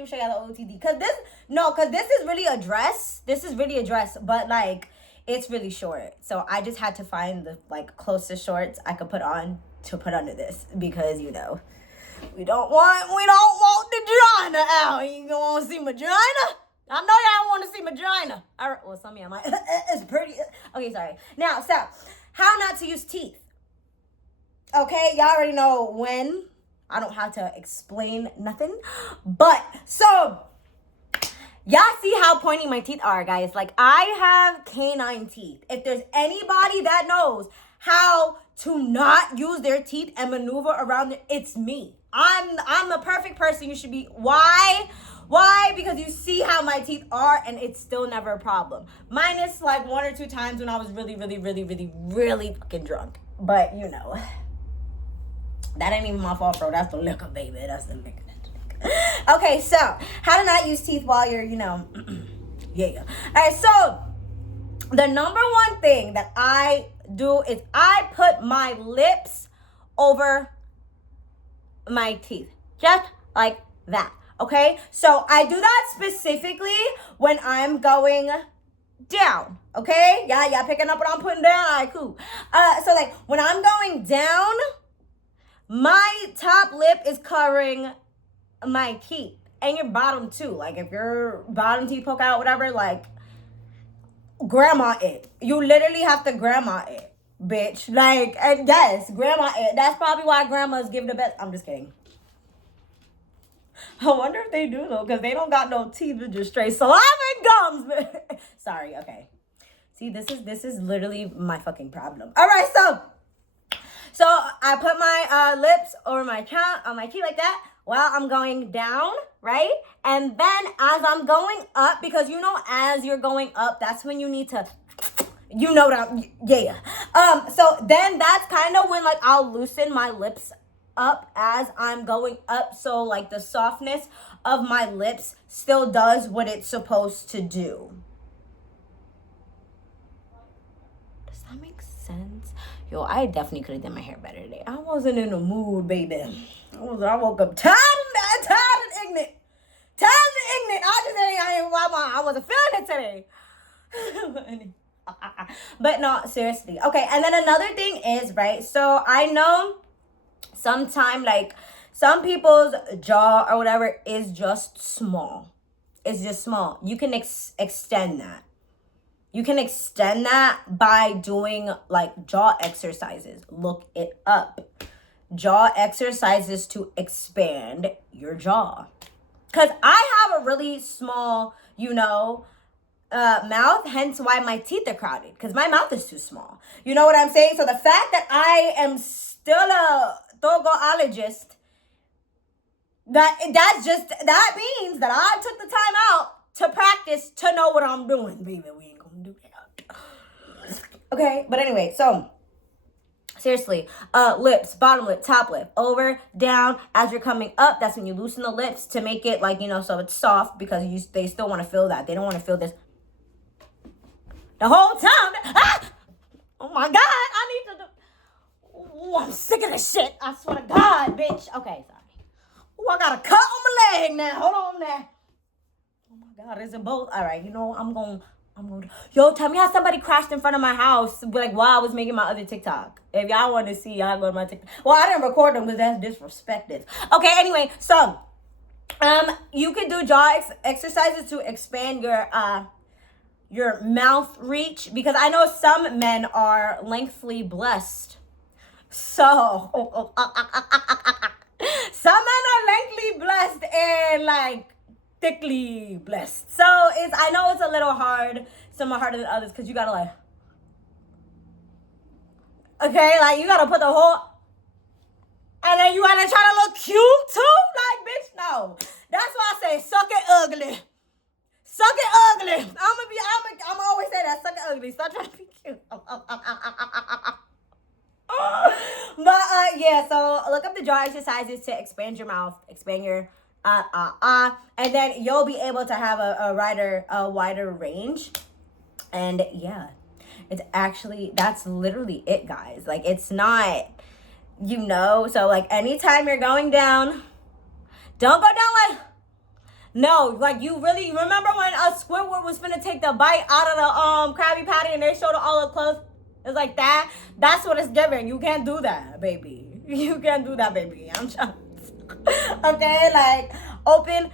even show y'all the OOTD. Cause this is really a dress. This is really a dress, but like it's really short. So I just had to find the like closest shorts I could put on to put under this because we don't want the vagina out. You don't want to see vagina? I know y'all want to see vagina. All right, well, some of y'all might. It's pretty. Okay, sorry. Now, so how not to use teeth? Okay, y'all already know when. I don't have to explain nothing. But, so, y'all see how pointy my teeth are, guys. Like, I have canine teeth. If there's anybody that knows how to not use their teeth and maneuver around it, it's me. I'm the perfect person you should be. Why? Because you see how my teeth are and it's still never a problem. Minus like 1 or 2 times when I was really, really, really, really, really fucking drunk. But that ain't even my fault, bro. That's the liquor, baby. That's the liquor. Okay, so how to not use teeth while you're, yeah. All right, so the number one thing that I do is I put my lips over my teeth. Just like that. Okay? So I do that specifically when I'm going down. Okay? Y'all picking up what I'm putting down? All right, cool. So like when I'm going down, my top lip is covering my teeth. And your bottom too. Like if your bottom teeth poke out, whatever, like grandma it. You literally have to grandma it, bitch. Like, and yes, grandma it. That's probably why grandmas give the best. I'm just kidding. I wonder if they do though, because they don't got no teeth, but just straight saliva and gums. Sorry, okay. See, this is literally my fucking problem. All right, so I put my lips over my on my cheek like that while I'm going down, right? And then as I'm going up, because as you're going up, that's when you need to, So then that's kind of when like I'll loosen my lips up as I'm going up, so like the softness of my lips still does what it's supposed to do. Does that make sense? Yo, I definitely could have done my hair better today. I wasn't in the mood, baby. I woke up tired and ignorant. I wasn't feeling it today. But no, seriously. Okay, and then another thing is, right, so I know sometimes like some people's jaw or whatever is just small. It's just small. You can extend that. You can extend that by doing like jaw exercises. Look it up. Jaw exercises to expand your jaw. Because I have a really small, mouth, hence why my teeth are crowded. Because my mouth is too small. You know what I'm saying? So the fact that I am still a thogologist, that means that I took the time out to practice to know what I'm doing, baby. We ain't gonna do that. Okay, but anyway, so seriously, lips, bottom lip, top lip, over, down. As you're coming up, that's when you loosen the lips to make it like, so it's soft, because they still want to feel that. They don't want to feel this the whole time. Ah! Oh my God, I need to do. Oh, I'm sick of this shit. I swear to God, bitch. Okay, sorry. Oh, I got a cut on my leg now. Hold on there. Oh my God, is it both? All right, I'm going. Yo, tell me how somebody crashed in front of my house like while I was making my other TikTok. If y'all want to see, y'all go to my TikTok. Well, I didn't record them because that's disrespectful. Okay, anyway, so you can do jaw exercises to expand your mouth reach, because I know some men are lengthily blessed. So some men are lengthily blessed and like thickly blessed. So I know it's a little hard, some are harder than others, because you gotta like, okay, like you gotta put the whole, and then you gotta try to look cute too, like bitch, no. That's why I say suck it ugly. Suck it ugly. I'm always say that, suck it ugly. Stop trying to be cute. But yeah, so look up the jaw exercises to expand your mouth, expand your and then you'll be able to have a wider range. And yeah, it's actually, that's literally it, guys. Like, it's not, so like anytime you're going down, don't go down like No, like you really remember when Squidward was finna take the bite out of the Krabby Patty and they showed all the clothes? It's like that. That's what it's giving. You can't do that, baby. You can't do that, baby. I'm just okay. Like open,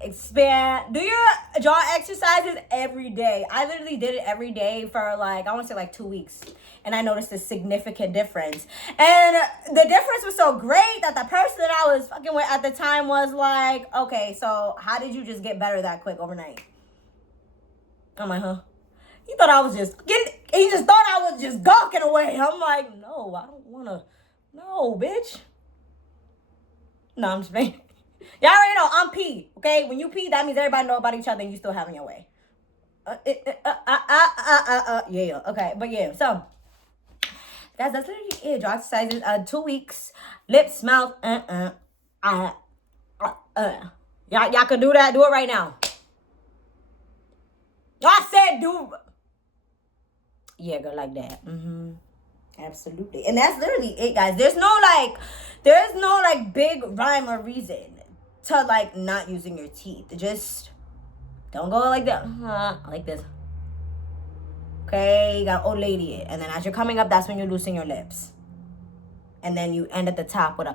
expand. Do your jaw exercises every day. I literally did it every day for like I want to say like 2 weeks. And I noticed a significant difference. And the difference was so great that the person that I was fucking with at the time was like, okay, so how did you just get better that quick overnight? I'm like, huh? You thought I was just getting, he just thought I was just gawking away. I'm like, no, I don't want to. No, bitch. No, I'm just saying. Y'all already know I'm P, okay? When you P, that means everybody know about each other and you still having your way. Yeah, okay. But yeah, so guys, that's literally it. Jaw exercises. 2 weeks. Lips, mouth. Y'all can do that. Do it right now. I said do. Yeah, girl, like that. Absolutely. And that's literally it, guys. There's no big rhyme or reason to like not using your teeth. Just don't go like that. Like this. Okay, you got old lady it. And then as you're coming up, that's when you're loosening your lips. And then you end at the top with a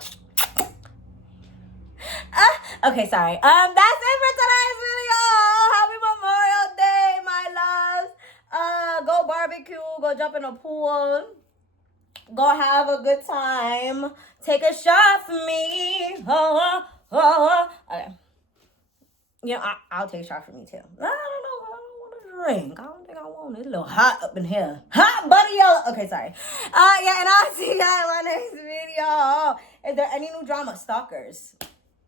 okay, sorry. That's it for today's video. Happy Memorial Day, my loves. Go barbecue, go jump in a pool. Go have a good time. Take a shot for me. Okay. Yeah, I'll take a shot for me too. I don't know. I don't want to drink. I don't think I want it. It's a little hot up in here. Hot buddy yellow. Okay, sorry. Yeah, and I'll see you guys in my next video. Is there any new drama? Stalkers.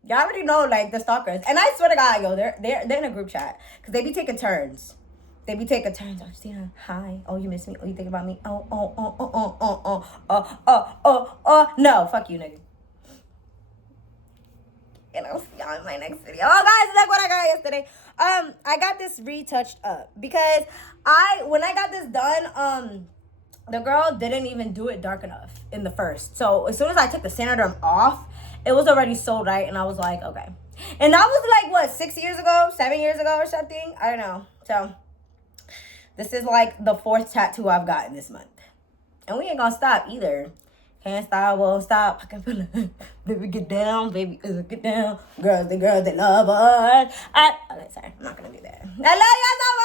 Y'all already know, like, the stalkers. And I swear to God, yo, they're in a group chat. Because they be taking turns. They be taking turns. Oh, Christina, hi. Oh, you miss me? Oh, you think about me? No, fuck you, nigga. And I'll see y'all in my next video. Oh, guys, look what I got yesterday. I got this retouched up. Because when I got this done, the girl didn't even do it dark enough in the first. So, as soon as I took the Sanderderm off, it was already so light. And I was like, okay. And that was like, what, 7 years ago or something? I don't know. So this is like the 4th tattoo I've gotten this month. And we ain't gonna stop either. Can't stop, won't stop. I can feel it. Baby, get down. Baby, get down. Girls, they love us. Okay, sorry. I'm not gonna do that. I love y'all so much.